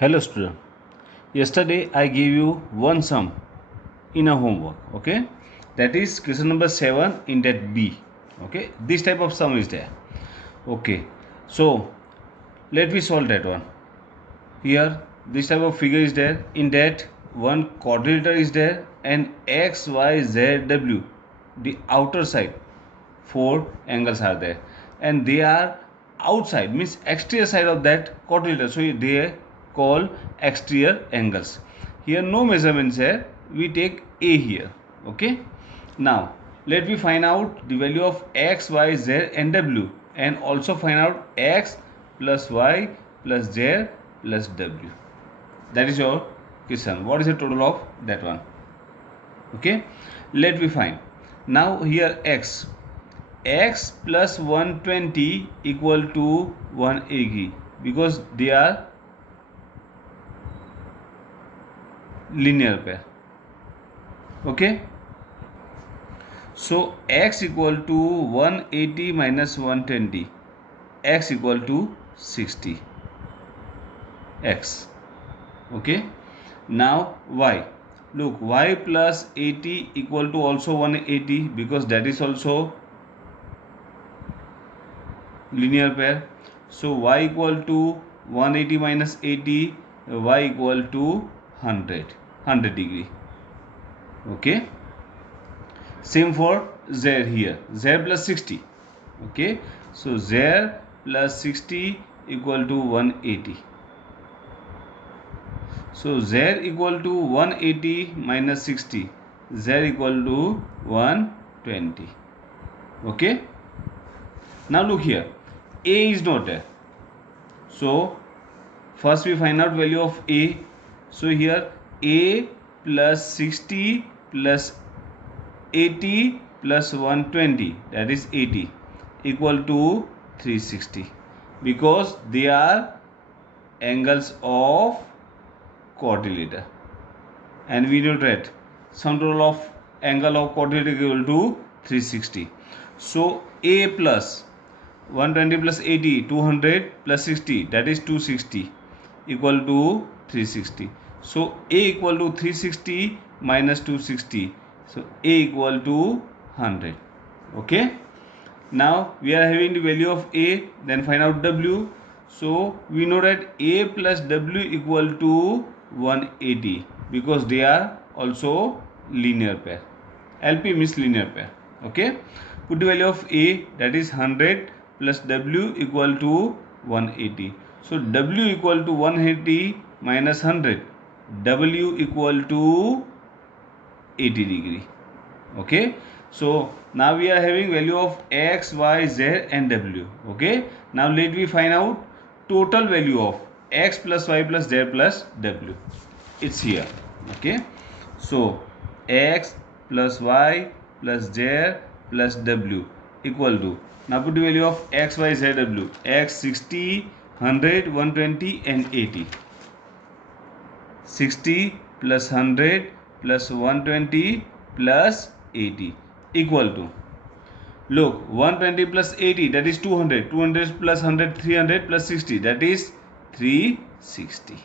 Hello student. Yesterday I gave you one sum in a homework. Okay, that is question number 7 in that B. Okay, this type of sum is there. Okay, so let me solve that one. Here this type of figure is there. In that one quadrilateral is there and X, Y, Z, W, the outer side, 4 angles are there and they are outside, means exterior side of that quadrilateral, so they call exterior angles. Here no measurements here, we take A here. Okay, now let me find out the value of X, Y, Z and W and also find out X plus Y plus Z plus W. That is your question. What is the total of that one? Okay, let me find. Now here x plus 120 equal to 180 because they are linear pair. Okay, so x equal to 180 minus 120, x equal to 60 x. Okay, now y, look, y plus 80 equal to also 180 because that is also linear pair. So y equal to 180 minus 80, y equal to 100 degree. Okay, same for z here, z plus 60. Okay, so z plus 60 equal to 180. So z equal to 180 minus 60, z equal to 120. Okay, now look here, a is not there, so first we find out value of a. So here a plus 60 plus 80 plus 120, that is 80, equal to 360 because they are angles of quadrilateral and we know that sum total of angle of quadrilateral equal to 360. So a plus 120 plus 80, 200 plus 60, that is 260 equal to 360. So a equal to 360 minus 260, so a equal to 100. Okay, now we are having the value of a, then find out w. So we know that a plus w equal to 180 because they are also linear pair. LP means linear pair. Okay, put the value of a, that is 100 plus w equal to 180. So w equal to 180 minus 100, w equal to 80 degree. Okay, so now we are having value of x, y, z and w. Okay, now let me find out total value of x plus y plus z plus w. It's here. Okay, so x plus y plus z plus w equal to, now put the value of x, y, z, w. X 60, 100, 120 and 80. 60 plus 100 plus 120 plus 80 equal to, look, 120 plus 80, that is 200, 200 plus 100, 300 plus 60, that is 360.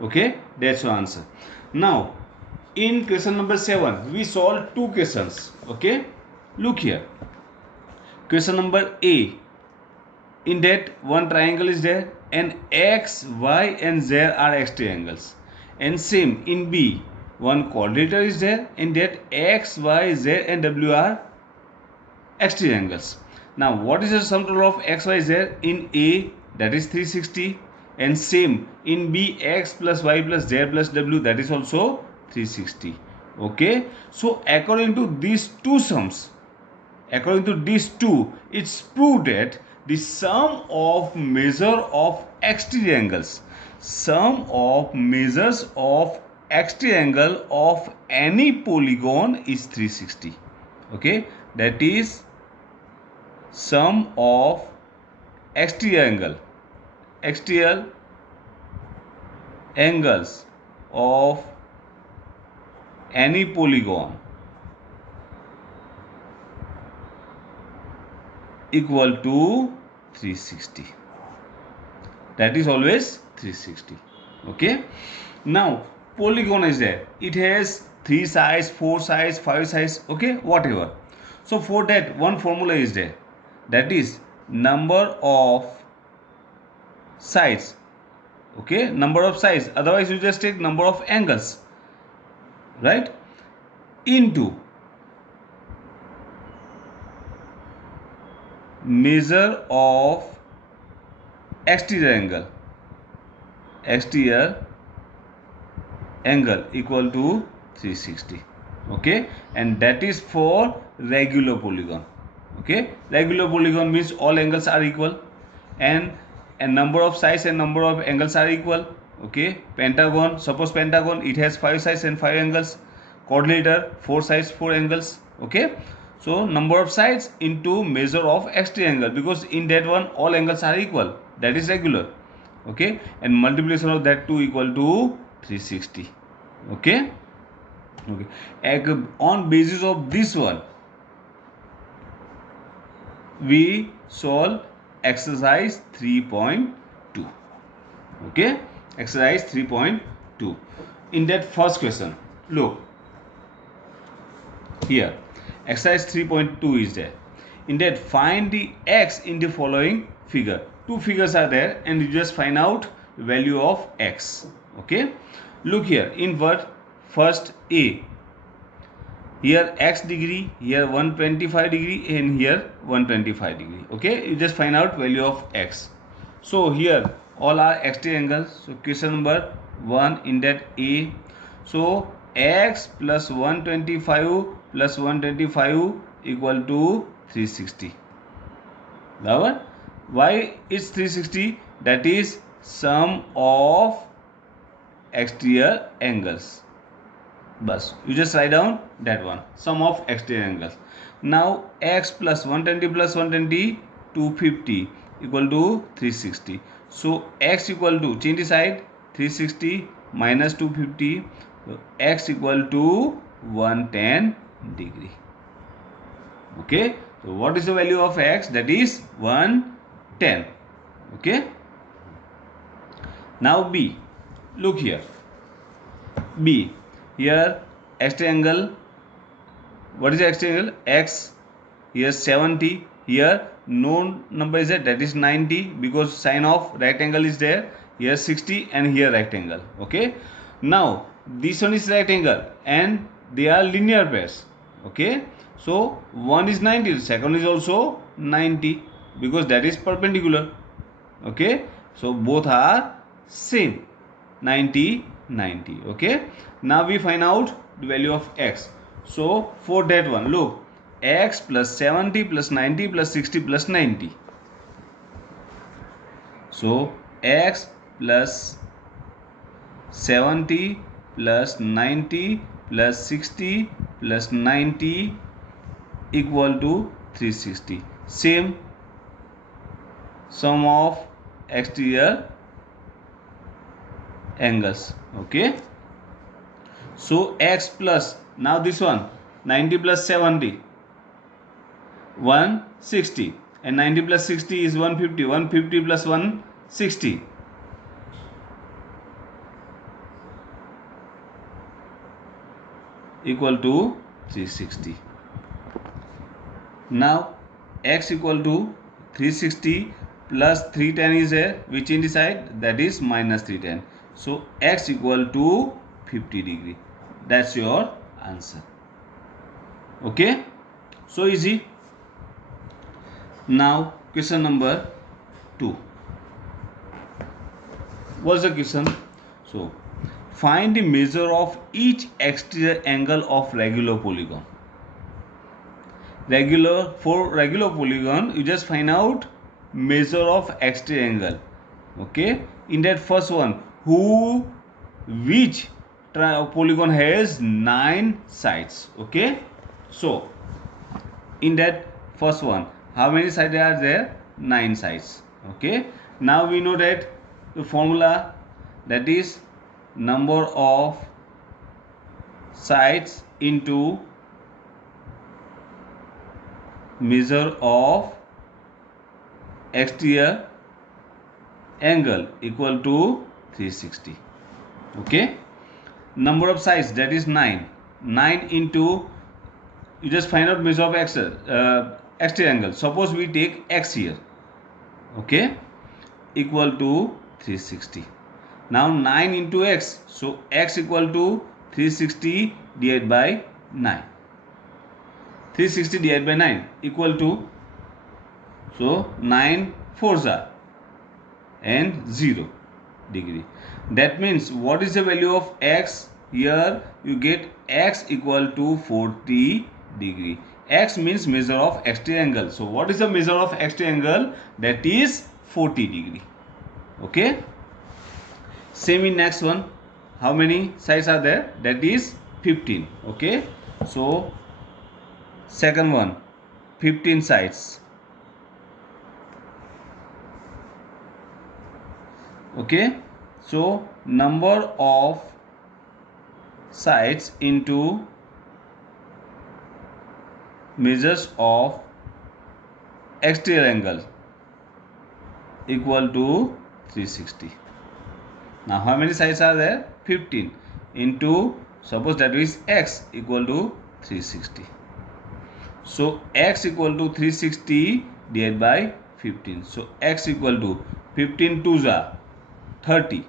Okay, that's your answer. Now in question number 7 we solve two questions. Okay, look here, question number A, in that one triangle is there and x, y and z are exterior angles, and same in B, one quadrilateral is there and that x, y, z and w are exterior angles. Now what is the sum total of x, y, z in A, that is 360, and same in B, x plus y plus z plus w, that is also 360. Okay, so according to these two sums, according to these two, it's proved that the sum of measure of exterior angles, sum of measures of exterior angle of any polygon is 360. Okay, that is sum of exterior angles of any polygon equal to 360. That is always 360. Okay. Now polygon is there. It has 3 sides, 4 sides, 5 sides. Okay, whatever. So for that, one formula is there. That is number of sides. Okay, number of sides. Otherwise, you just take number of angles, right? Into measure of exterior angle equal to 360. Okay, and that is for regular polygon. Okay, regular polygon means all angles are equal, and number of sides and number of angles are equal. Okay, pentagon, suppose pentagon, it has 5 sides and 5 angles. Quadrilateral, 4 sides, 4 angles. Okay, so number of sides into measure of exterior angle, because in that one all angles are equal, that is regular. Okay, and multiplication of that 2 equal to 360. Okay. Okay, on basis of this one we solve exercise 3.2. Okay, exercise 3.2. In that first question, look here, exercise 3.2 is there. In that, find the x in the following figure. Two figures are there and you just find out value of x. Okay, look here, in what first A, here x degree, here 125 degree, and here 125 degree. Okay, you just find out value of x. So here all are exterior angles. So question number 1 in that A. So x plus 125 plus 125 equal to 360. Barabar? Why is 360? That is sum of exterior angles. Bus, you just write down that one, sum of exterior angles. Now x plus 120 plus 120, 250 equal to 360. So x equal to, change the side, 360 minus 250, so x equal to 110 degree. Okay, so what is the value of x? That is 110. Okay, now B, look here, B, here exterior angle, what is the exterior angle? X, here 70, here known number is there, that is 90, because sign of rectangle is there, here 60 and here rectangle. Okay, now this one is rectangle and they are linear pairs. Okay, so one is 90, the second is also 90, because that is perpendicular. Okay, so both are same, 90 90. Okay, now we find out the value of x. So for that one, look, x plus 70 plus 90 plus 60 plus 90. So x plus 70 plus 90 plus 60 plus 90 equal to 360. Same sum of exterior angles. Okay, so x plus, now this one 90 plus 70, 160, and 90 plus 60 is 150, 150 plus 160 equal to 360. Now x equal to 360 plus 310 is there, which in the side, that is minus 310. So x equal to 50 degree. That's your answer. Okay, so easy. Now question number 2. What's the question? So find the measure of each exterior angle of regular polygon. For regular polygon, you just find out measure of exterior angle. Okay, in that first one, which polygon has 9 sides. Okay, so in that first one, how many sides are there? 9 sides. Okay, now we know that the formula, that is number of sides into measure of exterior angle equal to 360. Okay. Number of sides, that is 9. 9 into, you just find out measure of x triangle. Suppose we take x here. Okay. Equal to 360. Now 9 into x. So x equal to 360 divided by 9. 360 divided by 9 equal to, so 9 4s are and 0 degree. That means what is the value of x? Here you get x equal to 40 degree. X means measure of x triangle. So what is the measure of x triangle? That is 40 degree. Okay. Same in next one. How many sides are there? That is 15. Okay. So second one, 15 sides. Okay. So number of sides into measures of exterior angle equal to 360. Now how many sides are there? 15 into, suppose that is x equal to 360. So x equal to 360 divided by 15. So x equal to 15 2s are 30.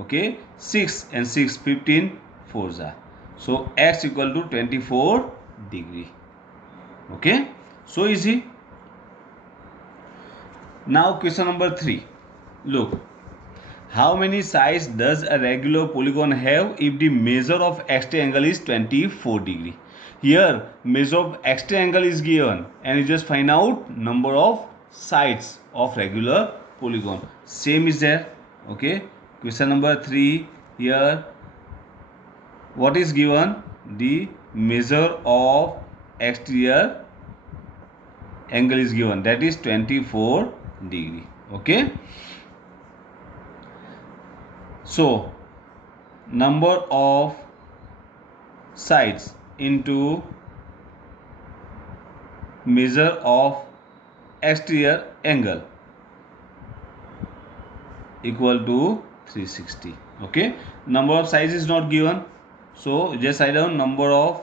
Okay, 6 and 6 15 4s are. So x equal to 24 degree. Okay, so easy. Now question number 3. Look, how many sides does a regular polygon have if the measure of exterior angle is 24 degree? Here measure of exterior angle is given and you just find out number of sides of regular polygon. Same is there. Okay, question number 3. Here what is given? The measure of exterior angle is given, that is 24 degree. Okay, so number of sides into measure of exterior angle equal to 360. Okay, number of sides is not given, so just write down number of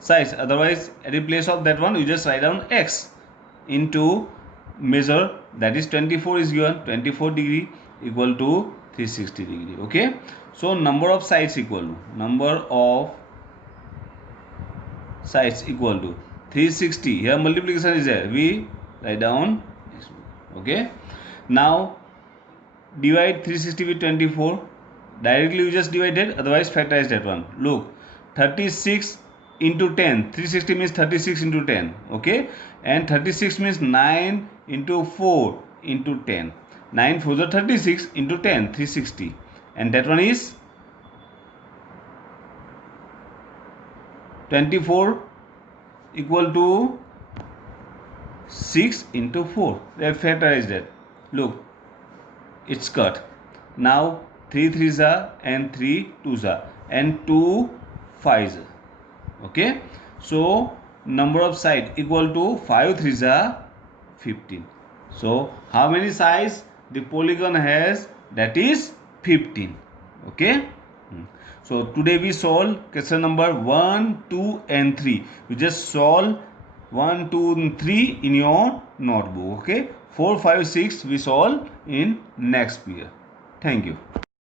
sides. Otherwise at the place of that one you just write down x into measure, that is 24 is given, 24 degree equal to 360 degree. Okay, so number of sides equal to, number of sides equal to 360. Here multiplication is there, we write down. Okay, now divide 360 with 24. Directly you just divided, otherwise factorize that one. Look, 36 into 10, 360 means 36 into 10. Okay, and 36 means 9 into 4 into 10. 9 4s are 36 into 10, 360, and that one is 24 equal to 6 into 4. Let's factorize that. Look, it's cut. Now 3 3s are and 3 2s are and 2 5s. Okay, so number of sides equal to 5 3s are 15. So how many sides the polygon has? That is 15. Okay. So today we solve question number 1, 2 and 3. You just solve 1, 2 and 3 in your notebook. Okay. 4, 5, 6 we solve in next period. Thank you.